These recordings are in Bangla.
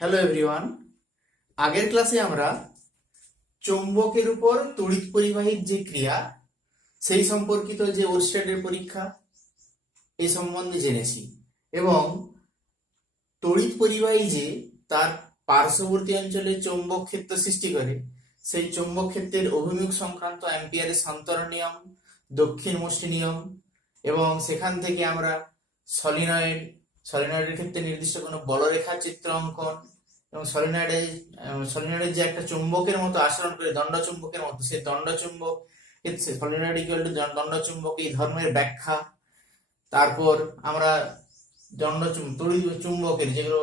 Hello everyone. আগের ক্লাসে আমরা চৌম্বকের উপর তড়িৎ পরিবাহীর যে ক্রিয়া সেই সম্পর্কিত যে ওরস্টেডের পরীক্ষা এই সম্বন্ধে জেনেছি এবং তড়িৎ পরিবাহী যে তার পার্শ্ববর্তী অঞ্চলে চৌম্বক ক্ষেত্র সৃষ্টি করে সেই চৌম্বক ক্ষেত্রের অভিমুখ সংক্রান্ত অ্যাম্পিয়ারের সন্তরণ নিয়ম, দক্ষিণমুষ্টি নিয়ম এবং সেখান থেকে আমরা সলিনয়েডের ক্ষেত্রে নির্দিষ্ট কোনো বলরেখার চিত্র অঙ্কন এবং সলিনয়েডের যে একটা চুম্বকের মতো আচরণ করে দণ্ড চুম্বকের মতো সেই দণ্ড চুম্বক সলিনয়েড ইকুয়াল টু দণ্ড চুম্বক এই ধর্মের ব্যাখ্যা। তারপর আমরা তড়িৎ চুম্বকের যেগুলো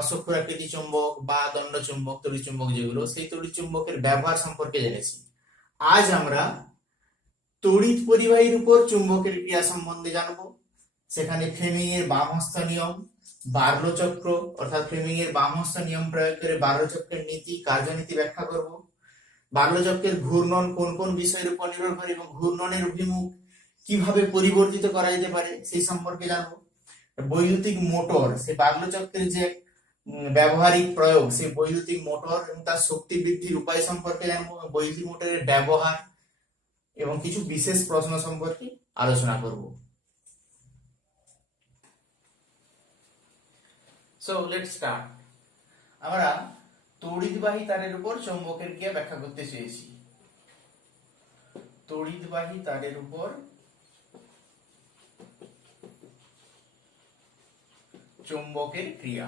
অসক্ষর আকৃতি চুম্বক বা দণ্ড চুম্বক তড়িৎ চুম্বক যেগুলো সেই তড়িৎ চুম্বকের ব্যবহার সম্পর্কে জেনেছি। আজ আমরা তড়িৎ পরিবাহীর উপর চুম্বকের ক্রিয়া সম্বন্ধে জানবো। সেখানে ফ্লেমিং এর বাম হস্ত নিয়ম, বার্লো চক্র অর্থাৎ ফ্লেমিং এর বাম হস্ত নিয়ম প্রয়োগ করে বার্লো চক্রের নীতি কার্যনীতি ব্যাখ্যা করব। বার্লো চক্রের ঘূর্ণন কোন কোন বিষয়ের উপর নির্ভর করে এবং ঘূর্ণনের অভিমুখ কিভাবে পরিবর্তিত করা যেতে পারে সেই সম্পর্কে জানবো। বৈদ্যুতিক মোটর, সেই বার্লো চক্রের যে ব্যবহারিক প্রয়োগ সেই বৈদ্যুতিক মোটর এবং তার শক্তি বৃদ্ধির উপায় সম্পর্কে জানবো। বৈদ্যুতিক মোটরের ব্যবহার এবং কিছু বিশেষ প্রশ্ন সম্পর্কে আলোচনা করব। So let's start. আমরা তড়িৎবাহী তারের উপর চৌম্বকের ক্রিয়া ব্যাখ্যা করতে চেয়েছি। তড়িৎবাহী তারের উপর চৌম্বকের ক্রিয়া।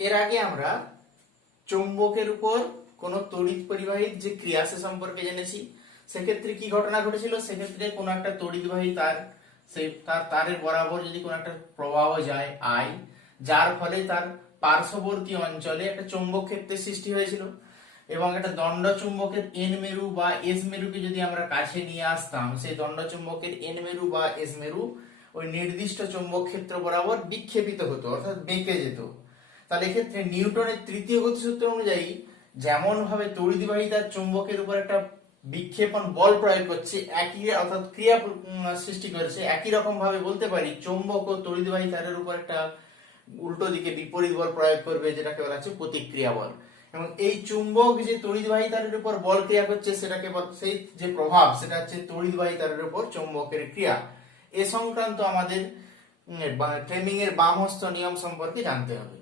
এর আগে আমরা চৌম্বকের উপর কোন তড়িৎ পরিবাহীর যে ক্রিয়া সে সম্পর্কে জেনেছি। সেক্ষেত্রে কি ঘটনা ঘটেছিল, সেক্ষেত্রে কোন একটা তড়িৎবাহী তার সেই তারের বরাবর যদি কোন একটা প্রবাহ যায় আই, যার ফলে তার পার্শ্ববর্তী অঞ্চলে একটা চৌম্বক ক্ষেত্রের সৃষ্টি হয়েছিল এবং একটা দণ্ড চুম্বকের এন মেরু বা এস মেরুকে যদি আমরা কাছে নিয়ে আসতাম, সেই দণ্ড চুম্বকের এন মেরু বা এস মেরু ওই নির্দিষ্ট চৌম্বক ক্ষেত্র বরাবর বিক্ষেপিত হতো অর্থাৎ বেঁকে যেত। তাহলে এক্ষেত্রে নিউটনের তৃতীয় গতিসূত্র অনুযায়ী যেমন ভাবে তড়িৎবাহী তার চুম্বকের উপর একটা বিক্ষেপণ বল প্রয়োগ করছে একই অর্থাৎ ক্রিয়া সৃষ্টি করেছে, একই রকম ভাবে বলতে পারি চৌম্বক ও তড়িৎবাহী তারের উপর একটা উল্টো দিকে বিপরীত বল প্রয়োগ করবে, যেটাকে বলা হচ্ছে প্রতিক্রিয়া বল। এবং এই চুম্বক যে তড়িৎবাহী তারের উপর বল ক্রিয়া করছে সেটাকে সেই যে প্রভাব সেটা হচ্ছে তড়িৎবাহী তারের উপর চৌম্বকের ক্রিয়া। এ সংক্রান্ত আমাদের ফ্লেমিং এর বাম হস্ত নিয়ম সম্পর্কে জানতে হবে।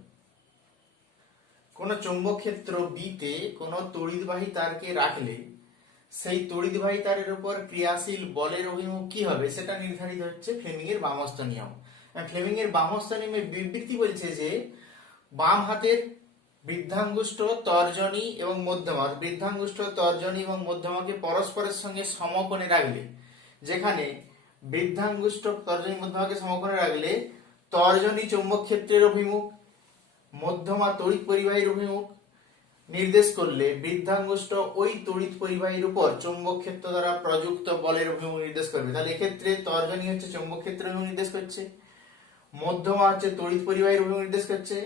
কোন চৌম্বক ক্ষেত্র বি তে কোন তড়িৎবাহী তারকে রাখলে সেই তড়িৎবাহী তারের উপর ক্রিয়াশীল বলের অভিমুখ কি হবে সেটা নির্ধারিত হচ্ছে ফ্লেমিং এর বাম হস্ত নিয়ম। ফ্লেমিং এর বাম হস্ত নিয়মের বিবৃতি বলছে যে বাম হাতের বৃদ্ধাঙ্গুষ্ঠ তর্জনী এবং মধ্যমা, বৃদ্ধাঙ্গুষ্ঠ তর্জনী এবং মধ্যমাকে পরস্পরের সঙ্গে সমকোণে রাখলে, যেখানে বৃদ্ধাঙ্গুষ্ঠ তর্জনী মধ্যমাকে সমকোণে রাখলে তর্জনী চৌম্বক ক্ষেত্রের অভিমুখ, মধ্যমা তড়িৎ পরিবাহীর অভিমুখ নির্দেশ করলে বৃদ্ধাঙ্গুষ্ঠ ওই তড়িৎ পরিবাহীর উপর চৌম্বক ক্ষেত্র দ্বারা প্রযুক্ত বলের অভিমুখ নির্দেশ করবে। তাহলে এক্ষেত্রে তর্জনী হচ্ছে চৌম্বক ক্ষেত্রের অভিমুখ নির্দেশ করছে, মধ্যমা হচ্ছে তড়িৎ পরিবাহীর অভিমুখ নির্দেশ করছে,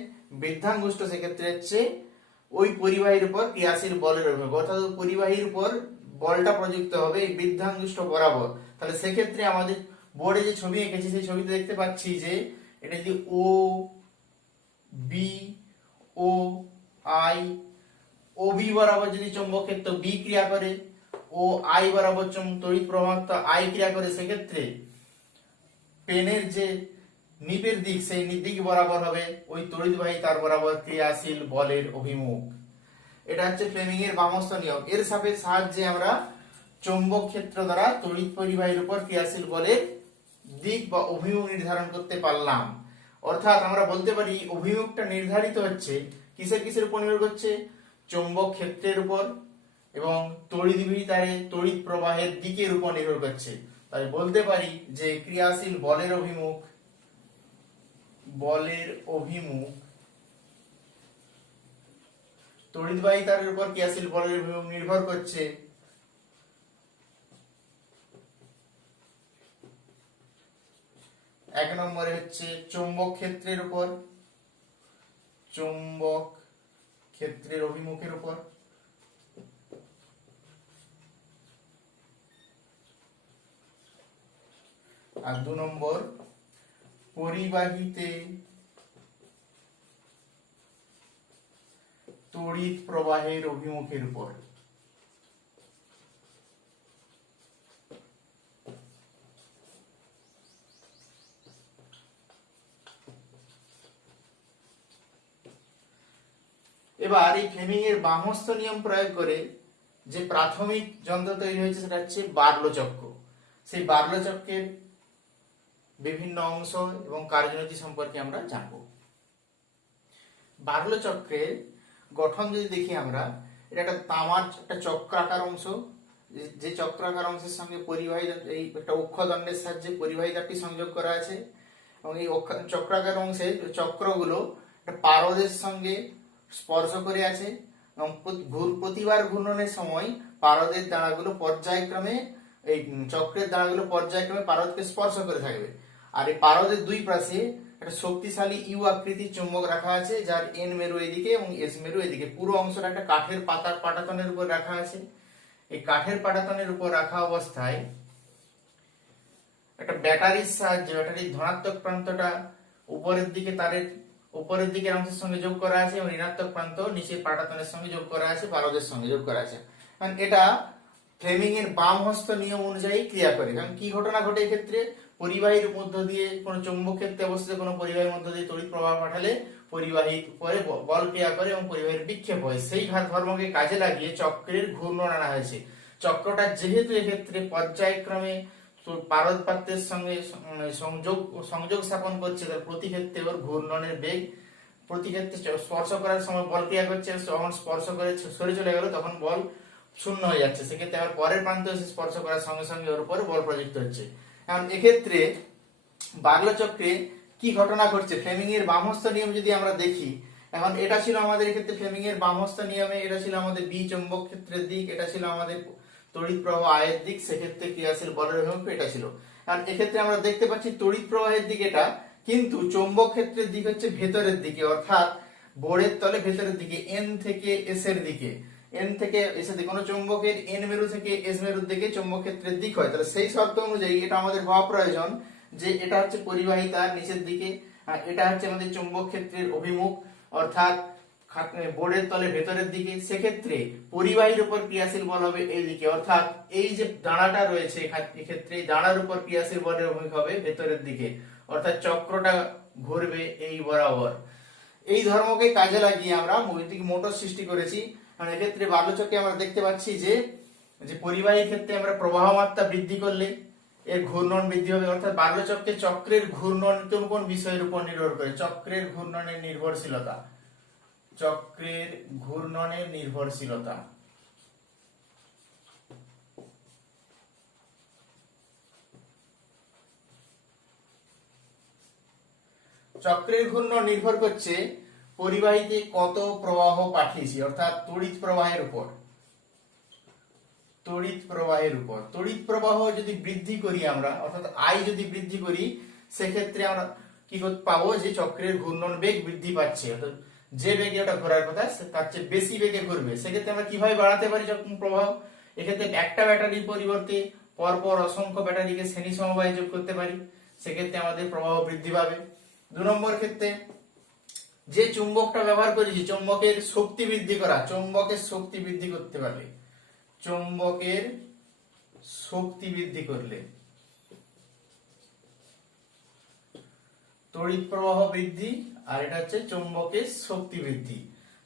বৃদ্ধাঙ্গুষ্ঠ সেক্ষেত্রে হচ্ছে ওই পরিবাহীর উপর ক্রিয়াশীল বলের অভিমুখ, অর্থাৎ পরিবাহীর উপর বলটা প্রযুক্ত হবে এই বৃদ্ধাঙ্গুষ্ঠ বরাবর। তাহলে সেক্ষেত্রে আমাদের বোর্ডে যে ছবি এঁকেছি সেই ছবিতে দেখতে পাচ্ছি যে এটা যদি O B O I, O B বরাবর যদি চৌম্বক ক্ষেত্র বি ক্রিয়া করে, ও আই বরাবর তড়িৎ প্রবাহ আই ক্রিয়া করে, সেক্ষেত্রে পেনের যে নিপের দিক সেই দিক বরাবর হবে ওই তড়িৎবাহী তার বরাবর ক্রিয়াশীল বলের অভিমুখ। এটা হচ্ছে ফ্লেমিং এর বামস্থ নিয়ম। এর সাহায্যে আমরা চৌম্বক ক্ষেত্র দ্বারা তড়িৎ পরিবাহীর উপর ক্রিয়াশীল বলের দিক বা অভিমুখ নির্ধারণ করতে পারলাম। অর্থাৎ আমরা বলতে পারি অভিমুখটা নির্ধারিত হচ্ছে কিসের উপর নির্ভর করছে, চৌম্বক ক্ষেত্রের উপর এবং তড়িৎবাহী তারে তড়িৎ প্রবাহের দিকের উপর নির্ভর করছে। তাই বলতে পারি যে ক্রিয়াশীল বলের অভিমুখ তড়িৎবাহী তারের উপর ক্রিয়াশীল বলের অভিমুখ নির্ভর করছে এক নম্বরে হচ্ছে চৌম্বক ক্ষেত্রের উপর, চৌম্বক ক্ষেত্রের অভিমুখের উপর, আর 2 নম্বর পরিবাহীতে তড়িৎ প্রবাহের অভিমুখের উপর। এবার এই ফ্লেমিং এর বামহস্ত নিয়ম প্রয়োগ করে যে প্রাথমিক যন্ত্র তৈরি হয়েছে সেটা হচ্ছে বার্লো চক্র। সেই বার্লো চক্রের বিভিন্ন অংশ এবং কার্যনীতি সম্পর্কে আমরা জানব। বার্লো চক্রের গঠন যদি দেখি আমরা, এটা একটা তামার একটা চক্রাকার অংশ, যে চক্রাকার অংশের সঙ্গে পরিবাহী এই একটা অক্ষদণ্ডের সাহায্যে পরিবাহী তারটি সংযোগ করা আছে এবং এই চক্রাকার অংশের চক্রগুলো একটা পারদের সঙ্গে স্পর্শ করে আছে এবং প্রতিবার ঘূর্ণনের সময় পারদের দাঁড়াগুলো পর্যায়ক্রমে এই চক্রের দাঁড়াগুলো পর্যায়ক্রমে পারদকে স্পর্শ করে থাকবে। আর এই পারদের দুই পাশে একটা শক্তিশালী ইউ আকৃতির চুম্বক রাখা আছে, যার এন মেরু এদিকে এবং এস মেরু এদিকে। পুরো অংশটা একটা কাঠের পাটাতনের উপর রাখা আছে। এই কাঠের পাটাতনের উপর রাখা অবস্থায় একটা ব্যাটারির সাহায্যে ব্যাটারির ধনাত্মক প্রান্তটা উপরের দিকে তারের উপরের দিকের অংশের সঙ্গে যোগ করা আছে এবং ঋণাত্মক প্রান্ত নিচের পাটাতনের সঙ্গে যোগ করা আছে, পারদের সঙ্গে যোগ করা আছে। কারণ এটা ফ্লেমিং এর বাম হস্ত নিয়ম অনুযায়ী ক্রিয়া করে। কারণ কি ঘটনা ঘটে এক্ষেত্রে, পরিবাহীর মধ্য দিয়ে কোনো চৌম্বক ক্ষেত্রে অবস্থিত কোনো পরিবাহীর মধ্য দিয়ে তড়িৎ প্রবাহ পাঠালে পরিবাহীর উপরে বল ক্রিয়া করে এবং পরিবাহীর বিক্ষেপ হয়। সেই ধর্মকে কাজে লাগিয়ে চক্রের ঘূর্ণন আনা হয়েছে। চক্রটা যেহেতু এক্ষেত্রে পর্যায়ক্রমে পারদ পাত্রের সঙ্গে সংযোগ স্থাপন করছে, তার প্রতি ক্ষেত্রে ওর ঘূর্ণনের বেগ, প্রতি ক্ষেত্রে স্পর্শ করার সময় বল ক্রিয়া করছে, যখন স্পর্শ করে সরে চলে গেল তখন বল শূন্য হয়ে যাচ্ছে। সেক্ষেত্রে আবার পরের প্রান্তে এসে স্পর্শ করার সঙ্গে সঙ্গে ওর উপরে বল প্রযুক্ত হচ্ছে। এখন এক্ষেত্রে বার্লো চক্রে কি ঘটনা ঘটছে, ফ্লেমিং এর বামহস্ত নিয়ম যদি আমরা দেখি, এখন এটা ছিল আমাদের এক্ষেত্রে ফ্লেমিং এর বামহস্ত নিয়মে, এটা ছিল আমাদের বি চৌম্বক ক্ষেত্রের দিক, এটা ছিল আমাদের তড়িৎ প্রবাহ আয়ের দিক, সেক্ষেত্রে ক্রিয়াশীল বলের অভিমুখ এটা ছিল। কারণ এক্ষেত্রে আমরা দেখতে পাচ্ছি তড়িৎ প্রবাহের দিক এটা, কিন্তু চৌম্বক ক্ষেত্রের দিক হচ্ছে ভেতরের দিকে, অর্থাৎ বোর্ডের তলে ভেতরের দিকে, এন থেকে এস এর দিকে। এন থেকে এস এর দিকে কোনো চৌম্বকের এন মেরু থেকে এস মেরুর দিকে চৌম্বক ক্ষেত্রের দিক হয়, তাহলে সেই শর্ত অনুযায়ী এটা আমাদের হওয়া প্রয়োজন যে এটা হচ্ছে পরিবাহী তার নিচের দিকে, আর এটা হচ্ছে আমাদের চৌম্বক ক্ষেত্রের অভিমুখ, অর্থাৎ বোর্ডের তলে ভেতরের দিকে। সেক্ষেত্রে পরিবাহীর উপর ক্রিয়াশীল বল হবে এই দিকে, অর্থাৎ এই যে দাঁড়াটা রয়েছে এক্ষেত্রে দাঁড়ার উপর ক্রিয়াশীল বলের অভিমুখ হবে ভেতরের দিকে, অর্থাৎ চক্রটা ঘুরবে এই বরাবর। এই ধর্মকে কাজে লাগিয়ে আমরা মোটর সৃষ্টি করেছি। কারণ এক্ষেত্রে বার্লো চক্রে আমরা দেখতে পাচ্ছি যে পরিবাহীর ক্ষেত্রে আমরা প্রবাহ মাত্রা বৃদ্ধি করলে এর ঘূর্ণন বৃদ্ধি হবে, অর্থাৎ বার্লো চক্রে চক্রের ঘূর্ণন কোন বিষয়ের উপর নির্ভর করে, চক্রের ঘূর্ণনের নির্ভরশীলতা, চক্রের ঘূর্ণনের নির্ভরশীলতা। চক্রের ঘূর্ণন নির্ভর করছে পরিবাহীতে কত প্রবাহ পাঠিয়েছি, অর্থাৎ তড়িৎ প্রবাহের উপর। তড়িৎ প্রবাহের উপর তড়িৎ প্রবাহ যদি বৃদ্ধি করি আমরা, অর্থাৎ আই যদি বৃদ্ধি করি, সেক্ষেত্রে আমরা কি করতে পাবো যে চক্রের ঘূর্ণন বেগ বৃদ্ধি পাচ্ছে, অর্থাৎ যে বেগে ওটা ঘোরার কথা তার চেয়ে বেশি বেগে ঘুরবে। সেক্ষেত্রে আমরা কিভাবে বাড়াতে পারি চক্র প্রবাহ, এক্ষেত্রে একটা ব্যাটারির পরিবর্তে পরপর অসংখ্য ব্যাটারিকে শ্রেণী সমবায়ে যোগ করতে পারি, সেক্ষেত্রে আমাদের প্রবাহ বৃদ্ধি পাবে। 2 নম্বর ক্ষেত্রে যে চুম্বকটা ব্যবহার করেছি, চুম্বকের শক্তি বৃদ্ধি করা, চুম্বকের শক্তি বৃদ্ধি করতে পারলে, চুম্বকের শক্তি বৃদ্ধি করলে তড়িৎ প্রবাহ বৃদ্ধি, আর এটা হচ্ছে চুম্বকের শক্তি বৃদ্ধি।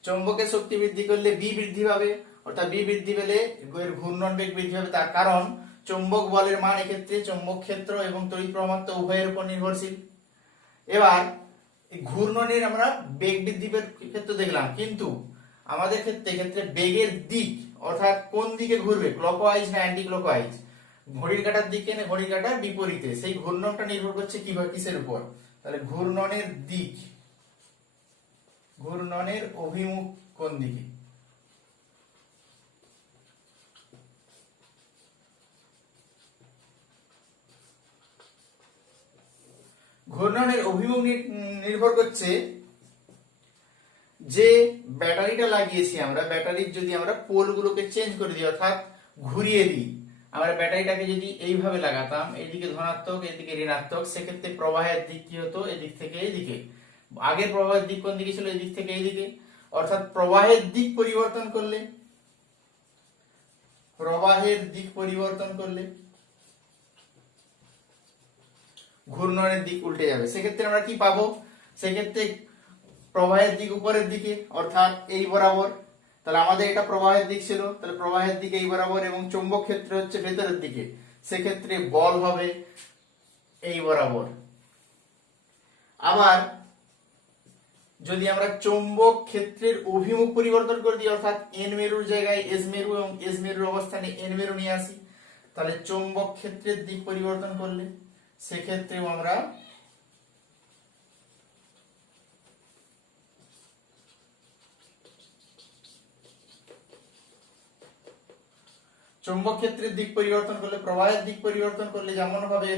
চুম্বকের শক্তি বৃদ্ধি করলে বি বৃদ্ধি পাবে, অর্থাৎ বি বৃদ্ধি পেলে এর ঘূর্ণন বেগ বৃদ্ধি হবে, তার কারণ চুম্বক বলের মান এক্ষেত্রে চুম্বক ক্ষেত্র এবং তড়িৎ প্রবাহ মাত্রা উভয়ের উপর নির্ভরশীল। এবার ঘূর্ণনের আমরা বেগ বৃদ্ধির ক্ষেত্রে দেখলাম, কিন্তু আমাদের ক্ষেত্রে বেগের দিক, অর্থাৎ কোন দিকে ঘুরবে, ক্লকওয়াইজ না অ্যান্টি ক্লকওয়াইজ, ঘড়ির কাঁটার দিকে না ঘড়ির কাঁটার বিপরীতে, সেই ঘূর্ণনটা নির্ভর করছে কিসের উপর, তাহলে ঘূর্ণনের দিক, ঘূর্ণনের অভিমুখ কোন দিকে। ঘূর্ণনের অভিমুখ নির্ভর করছে যে ব্যাটারিটা লাগিয়েছি আমরা, ব্যাটারির যদি আমরা পোলগুলোকে চেঞ্জ করে দিই, অর্থাৎ ঘুরিয়ে দিই, আমরা ব্যাটারিটাকে যদি এইভাবে লাগাতাম, এইদিকে ধনাত্মক এদিকে ঋণাত্মক, সেক্ষেত্রে প্রবাহের দিক কি হতো, এদিক থেকে এইদিকে। আগের প্রবাহের দিক কোন দিকে ছিল, এদিক থেকে এইদিকে। অর্থাৎ প্রবাহের দিক পরিবর্তন করলে ঘূর্ণনের দিক উল্টে যাবে। সেক্ষেত্রে আমরা কি পাবো, সেক্ষেত্রে প্রবাহের দিক উপরের দিকে অর্থাৎ এই বরাবর। তাহলে আমাদের এটা প্রবাহের দিক ছিল, তাহলে প্রবাহের দিক এই বরাবর, এবং চৌম্বক ক্ষেত্র হচ্ছে ভেতরের দিকে, সেক্ষেত্রে বল হবে এই বরাবর। আবার যদি আমরা চৌম্বক ক্ষেত্রের অভিমুখ পরিবর্তন করে দিই, অর্থাৎ এন মেরুর জায়গায় এস মেরু এবং এস মেরুর অবস্থানে এন মেরু নিয়ে আসি, তাহলে চৌম্বক ক্ষেত্রের দিক পরিবর্তন করলে সেক্ষেত্রেও আমরা চৌম্বক ক্ষেত্রের দিক পরিবর্তন করলে, প্রবাহের দিক পরিবর্তন করলে যেমন ভাবে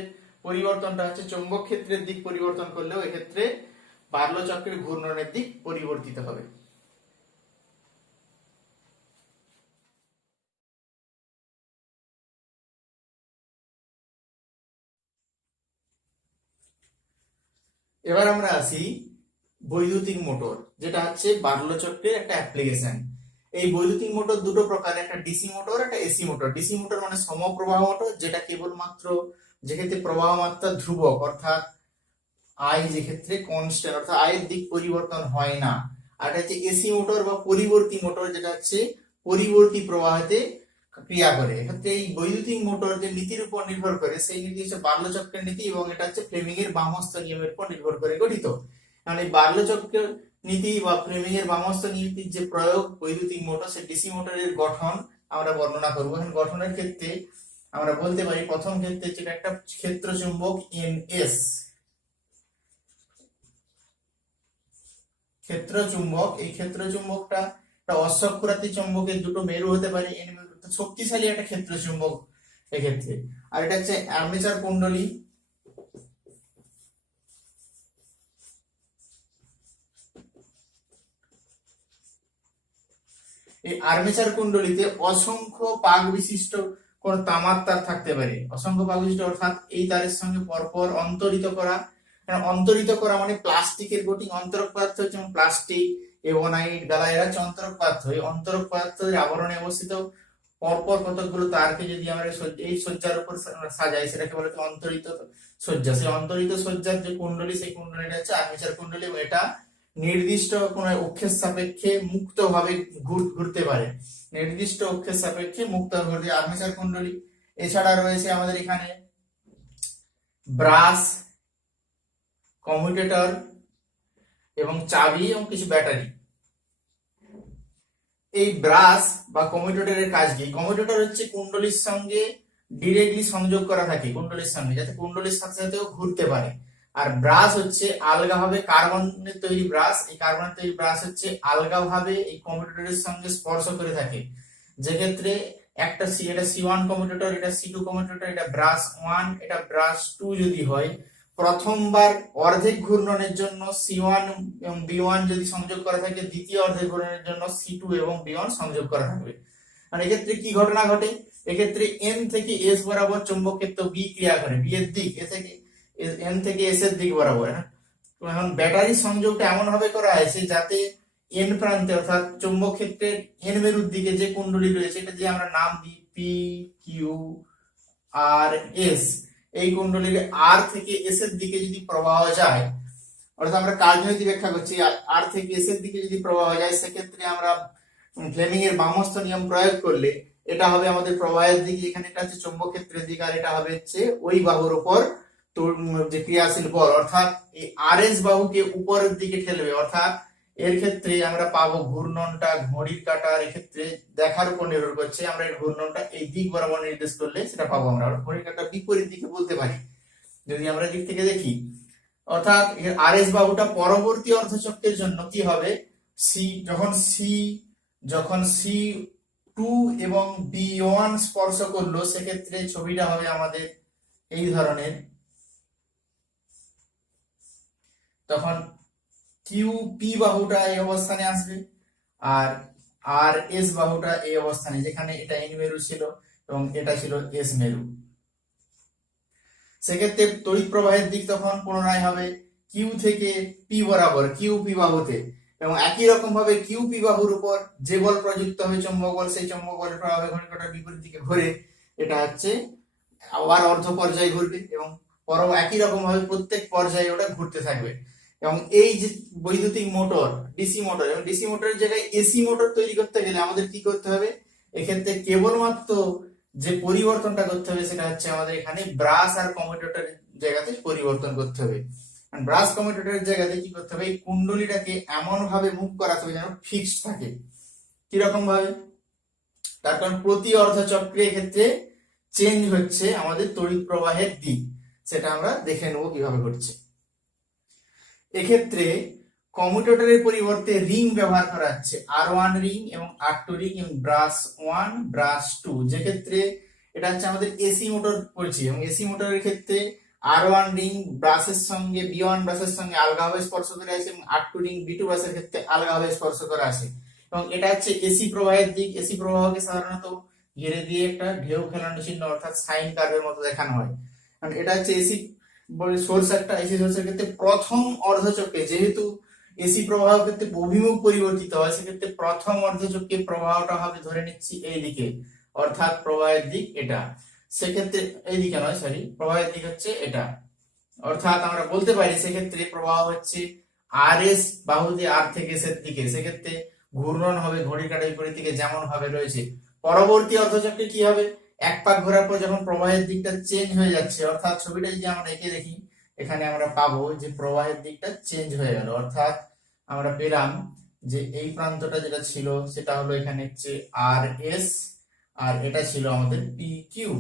পরিবর্তনটা হচ্ছে, চৌম্বক ক্ষেত্রের দিক পরিবর্তন করলেও এক্ষেত্রে বার্লো চক্রের ঘূর্ণনের দিক পরিবর্তিত হবে। এবার আমরা আসি বৈদ্যুতিক মোটর, যেটা হচ্ছে বার্লো চক্রের একটা অ্যাপ্লিকেশন। এই বৈদ্যুতিক মোটর দুটো প্রকার, একটা ডিসি মোটর, একটা এসি মোটর। ডিসি মোটর মানে সমপ্রবাহ মোটর, যেটা কেবলমাত্র যেক্ষেত্রে প্রবাহ মাত্রা ধ্রুবক, অর্থাৎ আই যেক্ষেত্রে কনস্ট্যান্ট, অর্থাৎ আয়ের দিক পরিবর্তন হয় না। আর এটা হচ্ছে এসি মোটর বা পরিবর্তী মোটর, যেটা হচ্ছে পরিবর্তী প্রবাহতে ক্রিয়া করে। এক্ষেত্রে এই বৈদ্যুতিক মোটর যে নীতির উপর নির্ভর করে, সেই নীতি হচ্ছে বার্লো চক্রের নীতি, এবং এটা হচ্ছে ফ্লেমিং এর বামহস্ত নিয়মের উপর নির্ভর করে গঠিত। মানে এই বার্লো চক্রের নীতি বা ফ্লেমিং এর বামহস্ত নীতির যে প্রয়োগ বৈদ্যুতিক মোটর, সেই ডিসি মোটরের গঠন আমরা বর্ণনা করবো। এখন গঠনের ক্ষেত্রে আমরা বলতে পারি, প্রথম ক্ষেত্রে যেটা একটা ক্ষেত্র চুম্বক এনএস, ক্ষেত্র চুম্বক। এই ক্ষেত্র চুম্বকটা একটা অশ্বক্ষুরাতি চুম্বকের দুটো মেরু হতে পারে, এন মেরু, শক্তিশালী একটা ক্ষেত্র চুম্বক এক্ষেত্রে। আর এটা হচ্ছে আর্মেচার কুণ্ডলী। এই আর্মেচার কুণ্ডলীতে অসংখ্য পাক বিশিষ্ট কোন তামার তার থাকতে পারে। অসংখ্য পাক বিশিষ্ট অর্থাৎ এই তারের সঙ্গে পরপর অন্তরিত করা। অন্তরিত করা মানে প্লাস্টিকের কোটিং, অন্তরক পদার্থ হচ্ছে প্লাস্টিক, এবোনাইট, গ্যালাইট হচ্ছে অন্তরক পদার্থ। এই অন্তরক পদার্থের আবরণে অবস্থিত পরপর কতগুলো তারকে যদি আমরা এই সজ্জার উপর সাজাই, সেটাকে বলে অন্তরিত সজ্জা। সেই অন্তরিত সজ্জার যে কুণ্ডলী, সেই কুণ্ডলীটা হচ্ছে আর্মেচার কুণ্ডলী, এবং এটা নির্দিষ্ট কোন অক্ষের সাপেক্ষে মুক্ত ভাবে ঘুরতে পারে, নির্দিষ্ট অক্ষের সাপেক্ষে মুক্ত ভাবে আর্মেচার কুণ্ডলী। এছাড়া রয়েছে আমাদের এখানে ব্রাশ, কমিউটেটর এবং চাবি এবং কিছু ব্যাটারি। এই ব্রাশ বা কমিউটেটরের কাজ কি? কমিউটেটর হচ্ছে কুণ্ডলীর সঙ্গে ডিরেক্টলি সংযোগ করা থাকে, কুণ্ডলীর সঙ্গে, যাতে কুণ্ডলীর সাথে সাথেও ঘুরতে পারে। আর ব্রাশ হচ্ছে আলগাভাবে কার্বনের তৈরি ব্রাশ। এই কার্বনের তৈরি ব্রাশ হচ্ছে আলগাভাবে এই কমিউটেটরের সঙ্গে স্পর্শ করে থাকে, যেক্ষেত্রে একটা এটা C1 কমিউটেটর, এটা C2 কমিউটেটর, এটা ব্রাশ 1, এটা ব্রাশ 2 যদি হয়, প্রথমবার অর্ধেক ঘূর্ণনের জন্য C1 এবং B1 যদি সংযোগ করা থাকে, দ্বিতীয় অর্ধেক ঘূর্ণনের জন্য C2 এবং B1 সংযোগ করা থাকবে। আর এক্ষেত্রে কি ঘটনা ঘটে? এক্ষেত্রে N থেকে S বরাবর চৌম্বক ক্ষেত্র B ক্রিয়া করে, B এর দিক N থেকে S এর দিক বরাবর। এখন ব্যাটারি সংযোগটা এমন ভাবে করা হয়েছে যাতে N প্রান্তে, অর্থাৎ চৌম্বক ক্ষেত্রের N মেরুর দিকে যে কুণ্ডলী রয়েছে, এটা দিয়ে আমরা নাম দিই P Q R S। এই কুণ্ডলীর আর থেকে এস এর দিকে যদি প্রবাহ যায়, অর্থাৎ আমরা কার্যনীতি ব্যাখ্যা করছি, আর থেকে এস এর দিকে যদি প্রবাহ যায়, সেক্ষেত্রে আমরা ফ্লেমিং এর বামহস্ত নিয়ম প্রয়োগ করলে এটা হবে আমাদের প্রবাহের দিক, এখানে এটা হচ্ছে চৌম্বক ক্ষেত্রের দিক, আর এটা হবে হচ্ছে ওই বাহুর উপর যে ক্রিয়াশীল বল, অর্থাৎ এই আর এস বাহুকে উপরের দিকে ঠেলবে। অর্থাৎ এর ক্ষেত্রে আমরা পাবো ঘূর্ণনটা ঘড়ির কাঁটার এক্ষেত্রে দেখার উপর নির্ভর করছে, আমরা এই ঘূর্ণনটা এই দিক বরাবর নির্দেশ করলে সেটা পাবো আমরা। ঘড়ির কাঁটার বিপরীত দিকে বলতে পারি যদি আমরা দিক থেকে দেখি। অর্থাৎ আর এস বাহুটা পরবর্তী অর্ধচক্রের জন্য কি হবে, যখন C2 এবং B1 স্পর্শ করলো, সেক্ষেত্রে ছবিটা হবে আমাদের এই ধরনের। তখন QP বাহুটা এই অবস্থানে আসবে, আর আর এস বাহুটা এই অবস্থানে, যেখানে এটা এন মেরু ছিল, এবং এটা ছিল এস মেরু। সেক্ষেত্রে তড়িৎ প্রবাহের দিক তখন পুনরায় হবে কিউ থেকে পি বরাবর, কিউ পি বাহুতে, এবং একই রকম ভাবে কিউ পি বাহুর উপর যে বল প্রযুক্ত হবে চৌম্বক বল, সেই চৌম্বক বলের প্রভাবে ঘড়ির কাঁটার বিপরীত দিকে ঘুরে এটা হচ্ছে আবার অর্ধ পর্যায়ে ঘুরবে, এবং একই রকম ভাবে প্রত্যেক পর্যায়ে ওটা ঘুরতে থাকবে। এবং এই যে বৈদ্যুতিক মোটর, ডিসি মোটর, এবং ডিসি মোটরের জায়গায় এসি মোটর তৈরি করতে গেলে আমাদের কি করতে হবে, এক্ষেত্রে কেবলমাত্র যে পরিবর্তনটা করতে হবে সেটা হচ্ছে আমাদের এখানে ব্রাশ আর কমিউটেটরের জায়গাতে পরিবর্তন করতে হবে। ব্রাশ কমিউটেটরের জায়গাতে কি করতে হবে, এই কুণ্ডলীটাকে এমন ভাবে মুভ করাতে হবে যেন ফিক্সড থাকে। কিরকম ভাবে, তার কারণ প্রতি অর্ধচক্রের ক্ষেত্রে চেঞ্জ হচ্ছে আমাদের তড়িৎ প্রবাহের দিক, সেটা আমরা দেখে নেবো কিভাবে ঘটছে। এক্ষেত্রে কমিউটেটরের পরিবর্তে রিং ব্যবহার করা হচ্ছে, R1 রিং এবং R2 রিং এবং ব্রাশ 1 ব্রাশ 2। যে ক্ষেত্রে এটা হচ্ছে আমাদের এসি মোটর পড়ছে, এবং এসি মোটরের ক্ষেত্রে R1 রিং ব্রাশের সঙ্গে B1 ব্রাশের সঙ্গে আলগাভাবে স্পর্শ করে আছে, এবং R2 রিং B2 ব্রাশের ক্ষেত্রে আলগাভাবে স্পর্শ করে আছে। এবং এটা হচ্ছে এসি প্রবাহের দিক। এসি প্রবাহকে সাধারণত ঘিরে দিয়ে একটা ঢেউ খেলানো চিহ্ন অর্থাৎ সাইন কার্ভের মতো দেখানো হয়। কারণ এটা হচ্ছে এসি সোর্স, একটা এসি সোর্সের ক্ষেত্রে প্রথম অর্ধচক্রে, যেহেতু এসি প্রবাহ ক্ষেত্রে অভিমুখ পরিবর্তিত হয়, সেক্ষেত্রে প্রথম অর্ধচক্রে প্রবাহটা হবে ধরে নিচ্ছি এই দিকে, অর্থাৎ প্রবাহের দিক এটা। সেক্ষেত্রে এইদিকে নয়, সরি, প্রবাহের দিক হচ্ছে এটা, অর্থাৎ আমরা বলতে পারি সেক্ষেত্রে প্রবাহ হচ্ছে আর এস বাহুতে আর থেকে এসের দিকে। সেক্ষেত্রে ঘূর্ণন হবে ঘড়ির কাঁটার বিপরীত দিকে যেমন ভাবে রয়েছে। পরবর্তী অর্ধচক্রে কি হবে, এক পাক ঘোরার পর যখন প্রবাহের দিকটা চেঞ্জ হয়ে যাচ্ছে, অর্থাৎ ছবিটা যদি আমরা এঁকে দেখি, এখানে আমরা পাবো যে প্রবাহের দিকটা চেঞ্জ হয়ে গেল, অর্থাৎ আমরা পেলাম যে এই প্রান্তটা যেটা ছিল সেটা হলো এখানে হচ্ছে আর এস, আর এটা ছিল আমাদের পি কিউ।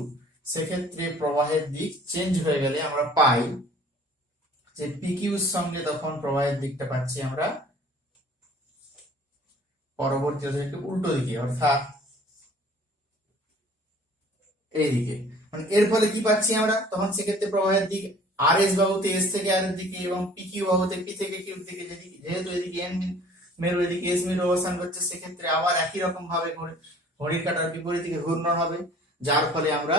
সেক্ষেত্রে প্রবাহের দিক চেঞ্জ হয়ে গেলে আমরা পাই যে পি কিউর সঙ্গে তখন প্রবাহের দিকটা পাচ্ছি আমরা পরবর্তী অর্ধচক্রে উল্টো দিকে, অর্থাৎ এইদিকে। মানে এর ফলে কি পাচ্ছি আমরা, তখন সেক্ষেত্রে প্রবাহের দিক আর এস বাহুতে এস থেকে আর এর দিকে, এবং পি কিউ বাহুতে পি থেকে কিউ দিকে, যেহেতু এদিকে এন মেরু এদিকে এস মেরু অবস্থান করছে, সেক্ষেত্রে আবার একই রকম ভাবে ঘড়ির কাঁটার বিপরীত দিকে ঘূর্ণন হবে, যার ফলে আমরা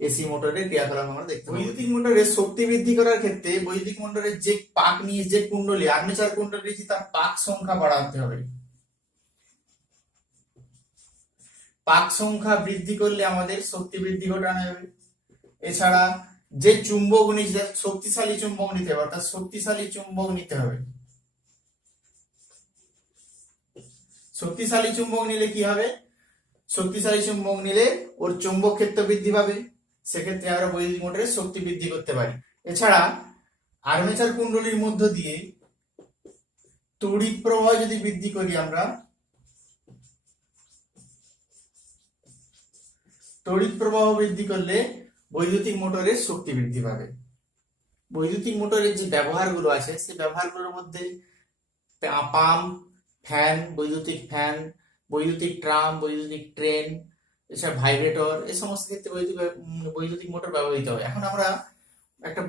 এসি মোটরের ক্রিয়াকলাপ আমরা দেখতে পাবো। বৈদ্যুতিক মোটরের শক্তি বৃদ্ধি করার ক্ষেত্রে বৈদ্যুতিক মোটরের যে পাক নিয়ে যে কুণ্ডলী আর্মেচার কুণ্ডলী রয়েছে তার পাক সংখ্যা বাড়াতে হবে। পাক সংখ্যা বৃদ্ধি করলে আমাদের শক্তি বৃদ্ধি ঘটানো যাবে। এছাড়া যে চুম্বক নিতে, শক্তিশালী চুম্বক নিতে হবে, অর্থাৎ শক্তিশালী চুম্বক নিতে হবে। শক্তিশালী চুম্বক নিলে কি হবে, শক্তিশালী চুম্বক নিলে ওর চুম্বক ক্ষেত্র বৃদ্ধি পাবে, সেক্ষেত্রে আমরা বৈদ্যুতিক মোটরের শক্তি বৃদ্ধি করতে পারি। এছাড়া আর্মেচার কুণ্ডলীর মধ্য দিয়ে তড়িৎ প্রবাহ যদি বৃদ্ধি করি আমরা, তড়িৎ প্রবাহ বৃদ্ধি করলে বৈদ্যুতিক মোটরের শক্তি বৃদ্ধি পাবে। বৈদ্যুতিক মোটরের যে ব্যবহারগুলো আছে সেই ব্যবহারগুলোর মধ্যে পাম্প, ফ্যান, বৈদ্যুতিক ফ্যান, বৈদ্যুতিক ট্রাম, বৈদ্যুতিক ট্রেন, এছাড়া ভাইব্রেটর, এই সমস্ত ক্ষেত্রে বৈদ্যুতিক মোটর ব্যবহৃত হয়। এখন আমরা একটা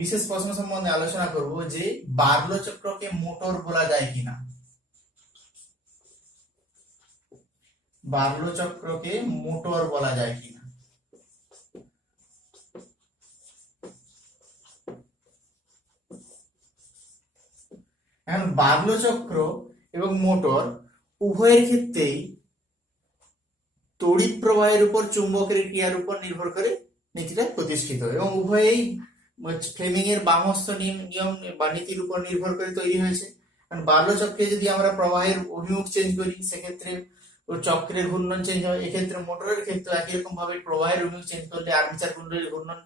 বিশেষ প্রশ্ন সম্বন্ধে আলোচনা করব যে বার্লো চক্রকে মোটর বলা যায় কিনা। বার্লো চক্রকে মোটর বলা যায় কিনা। এখন বার্লো চক্র এবং মোটর উভয়ের ক্ষেত্রেই তড়িৎ প্রবাহের উপর চুম্বকের ক্রিয়ার উপর নির্ভর করে নীতিটা প্রতিষ্ঠিত, এবং উভয়েই ফ্লেমিং এর বামহস্ত নিয়ম বা নীতির উপর নির্ভর করে তৈরি হয়েছে। কারণ বার্লো চক্রে যদি আমরা প্রবাহের অভিমুখ চেঞ্জ করি, সেক্ষেত্রে ওর চক্রের ঘূর্ণন চেঞ্জ হয়। এক্ষেত্রে মোটরের ক্ষেত্রে একই রকম ভাবে প্রবাহের অভিমুখ চেঞ্জ করলে আর্মেচার কুণ্ডলীর ঘূর্ণন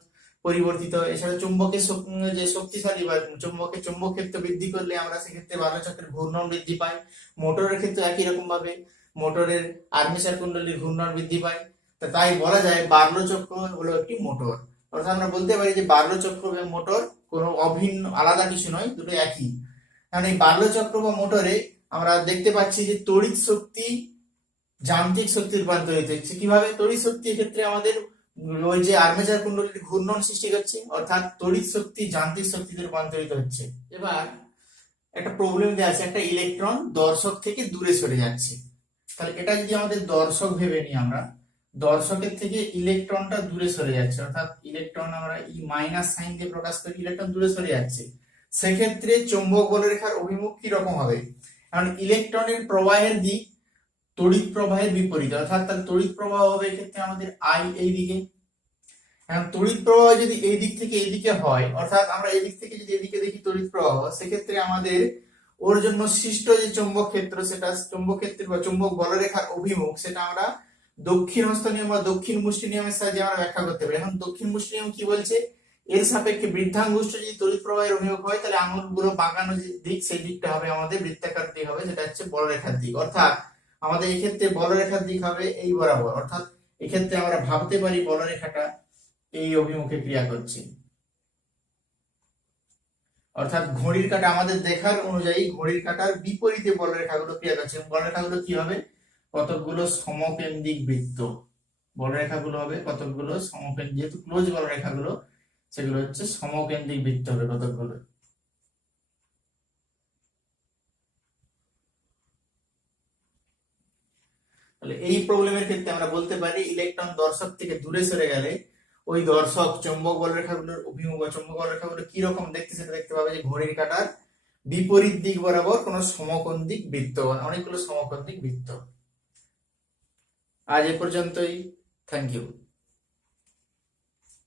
পরিবর্তিত হয়। এছাড়া চুম্বকের যে শক্তিশালী বা চুম্বকের চুম্বক ক্ষেত্র বৃদ্ধি করলে আমরা সেক্ষেত্রে বার্লো চক্রের ঘূর্ণন বৃদ্ধি পাই। মোটরের ক্ষেত্রে একই রকম ভাবে মোটরের আর্মেচার কুণ্ডলীর ঘূর্ণন বৃদ্ধি পায়। তাই বলা যায় বার্লো চক্র হলো একটি মোটর। অর্থাৎ আমরা বলতে পারি যে বার্লো চক্র এবং মোটর কোনো অভিন্ন আলাদা কিছু নয়, দুটো একই। কারণ এই বার্লো চক্র বা মোটরে আমরা দেখতে পাচ্ছি যে তড়িৎ শক্তি যান্ত্রিক শক্তি রূপান্তরিত হচ্ছে। কিভাবে, তড়িৎ শক্তির ক্ষেত্রে আমাদের ওই যে আর্মেচার কুণ্ডলীর ঘূর্ণন সৃষ্টি করছে, অর্থাৎ তড়িৎ শক্তি যান্ত্রিক শক্তিতে রূপান্তরিত হচ্ছে। এবার একটা প্রবলেম দেওয়া আছে, একটা ইলেকট্রন দর্শক থেকে দূরে সরে যাচ্ছে। তাহলে এটা যদি আমাদের দর্শক ভেবে নিই আমরা, দর্শকের থেকে ইলেকট্রনটা দূরে সরে যাচ্ছে, অর্থাৎ ইলেকট্রন আমরা ই মাইনাস সাইন দিয়ে প্রকাশ করি, ইলেকট্রন দূরে সরে যাচ্ছে, সেক্ষেত্রে চৌম্বক বলরেখার অভিমুখ কি রকম হবে? কারণ ইলেকট্রনের প্রবাহের দিক তড়িৎ প্রবাহের বিপরীত, অর্থাৎ তার তড়িৎ প্রবাহ হবে এক্ষেত্রে আমাদের আই এই দিকে। এখন তড়িৎ প্রবাহ যদি এই দিক থেকে এই দিকে হয়, অর্থাৎ আমরা এই দিক থেকে যদি এদিকে দেখি তড়িৎ প্রবাহ, সেক্ষেত্রে আমাদের ওর জন্য সৃষ্ট যে চৌম্বক ক্ষেত্র, সেটা চৌম্বক ক্ষেত্রের বা চৌম্বক বলরেখার অভিমুখ, সেটা আমরা দক্ষিণ হস্ত নিয়ম বা দক্ষিণ মুষ্টি নিয়মের সাহায্যে আমরা ব্যাখ্যা করতে পারি। এখন দক্ষিণ মুষ্টি নিয়ম কি বলছে? এর সাপেক্ষে বৃদ্ধাঙ্গুষ্ঠ যদি তড়িৎ প্রবাহের অভিমুখ হয়, তাহলে আঙুলগুলো বাঁকানো যে দিক, সেই দিকটা হবে আমাদের বৃত্তাকার দিক হবে, যেটা হচ্ছে বলরেখার দিক। অর্থাৎ আমাদের এই ক্ষেত্রে বলরেখার দিক হবে এই বরাবর, অর্থাৎ এক্ষেত্রে আমরা ভাবতে পারি বলরেখাটা এই অভিমুখে ক্রিয়া করছে। অর্থাৎ ঘড়ির কাঁটা আমাদের দেখার অনুযায়ী ঘড়ির কাঁটার বিপরীতে বলরেখাগুলো ক্রিয়া করছে। বলরেখাগুলো কি হবে? কতকগুলো সমকেন্দ্রিক বৃত্ত। বলরেখাগুলো হবে কতকগুলো সমকেন্দ্রিক, যেহেতু ক্লোজ বলরেখাগুলো, সেগুলো হচ্ছে সমকেন্দ্রিক বৃত্ত হবে কতকগুলো। তাহলে এই প্রবলেমের ক্ষেত্রে আমরা বলতে পারি ইলেকট্রন দর্শক থেকে দূরে সরে গেলে ওই দর্শক চৌম্বক বলরেখাগুলোর অভিমুখ বা চৌম্বক বলরেখাগুলো কি রকম দেখতে, সেটা দেখতে পাবে যে ঘড়ির কাঁটার বিপরীত দিক বরাবর কোন সমকেন্দ্রিক বৃত্ত, অনেকগুলো সমকেন্দ্রিক বৃত্ত। আজ এ পর্যন্তই। Thank you.